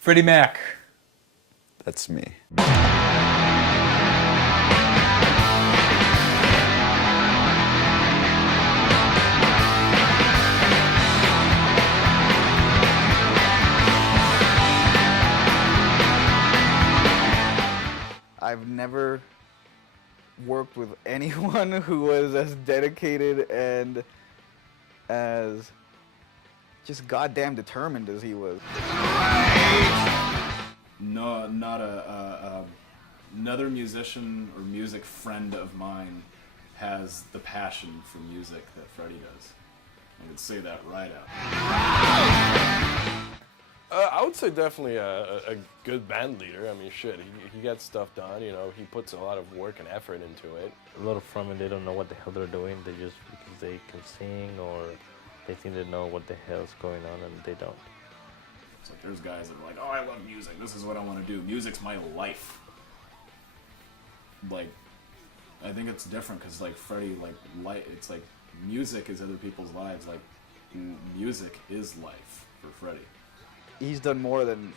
Freddie Mack. That's me. I've never worked with anyone who was as dedicated and as just goddamn determined as he was. No, not another musician or music friend of mine has the passion for music that Freddie does. I would say that right out. I would say definitely a good band leader. I mean, shit, he gets stuff done, you know, he puts a lot of work and effort into it. A lot of frontmen, they don't know what the hell they're doing. They just, because they can sing or they think they know what the hell's going on and they don't. It's like there's guys that are like, oh, I love music. This is what I want to do. Music's my life. Like, I think it's different because, like, Freddie, like, it's like music is other people's lives. Like, music is life for Freddie. He's done more than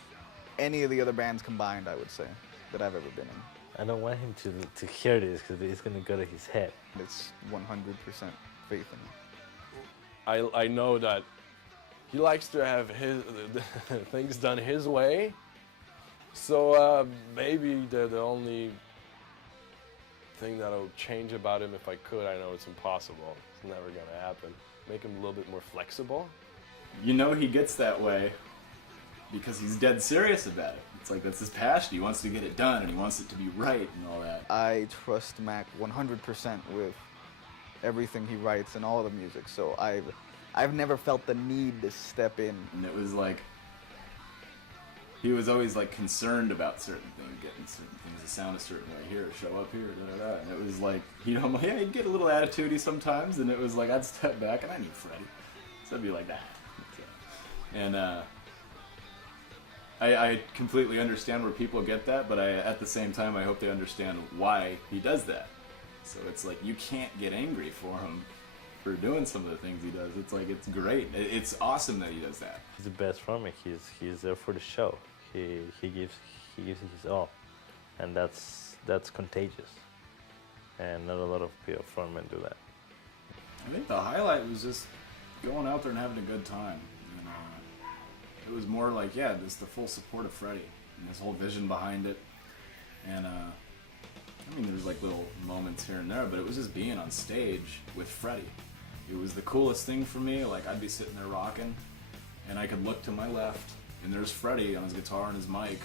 any of the other bands combined, I would say, that I've ever been in. I don't want him to hear this because it's going to go to his head. It's 100% faith in him. I know that he likes to have his things done his way. So maybe the only thing that'll change about him if I could, I know it's impossible. It's never going to happen. Make him a little bit more flexible. You know he gets that way because he's dead serious about it. It's like that's his passion. He wants to get it done and he wants it to be right and all that. I trust Mack 100% with everything he writes and all the music, so I've never felt the need to step in. And it was like, he was always like concerned about certain things, getting certain things to sound a certain way. Here, show up here, da-da-da. And it was like, you know, yeah, he'd get a little attitudey sometimes, and it was like, I'd step back, and I knew Freddie. So I'd be like that. And I completely understand where people get that, but at the same time, I hope they understand why he does that. So it's like, you can't get angry for him for doing some of the things he does. It's like, it's great. It's awesome that he does that. He's the best frontman. He's there for the show. He gives his all, and that's contagious. And not a lot of people frontmen do that. I think the highlight was just going out there and having a good time. And, it was more like, yeah, this the full support of Freddie and his whole vision behind it. And I mean, there's like little moments here and there, but it was just being on stage with Freddie. It was the coolest thing for me. Like, I'd be sitting there rocking, and I could look to my left, and there's Freddie on his guitar and his mic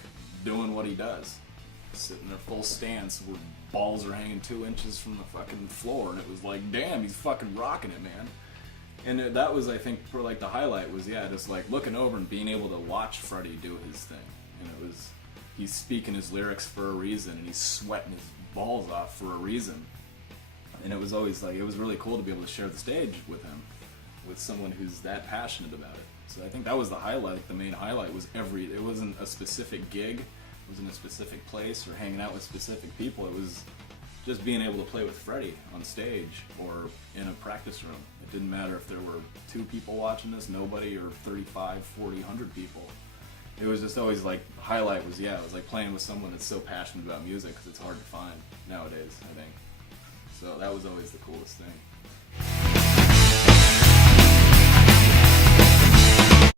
doing what he does. Sitting there full stance where balls are hanging 2 inches from the fucking floor, and it was like, damn, he's fucking rocking it, man. And that was, I think, for like the highlight was, yeah, just like looking over and being able to watch Freddie do his thing. And it was, he's speaking his lyrics for a reason, and he's sweating his balls off for a reason. And it was always like, it was really cool to be able to share the stage with him, with someone who's that passionate about it. So I think that was the highlight. The main highlight was it wasn't a specific gig, it wasn't a specific place or hanging out with specific people. It was just being able to play with Freddie on stage or in a practice room. It didn't matter if there were 2 people watching this, nobody, or 35, 40, 100 people. It was just always like, highlight was, yeah, it was like playing with someone that's so passionate about music because it's hard to find nowadays, I think. So that was always the coolest thing.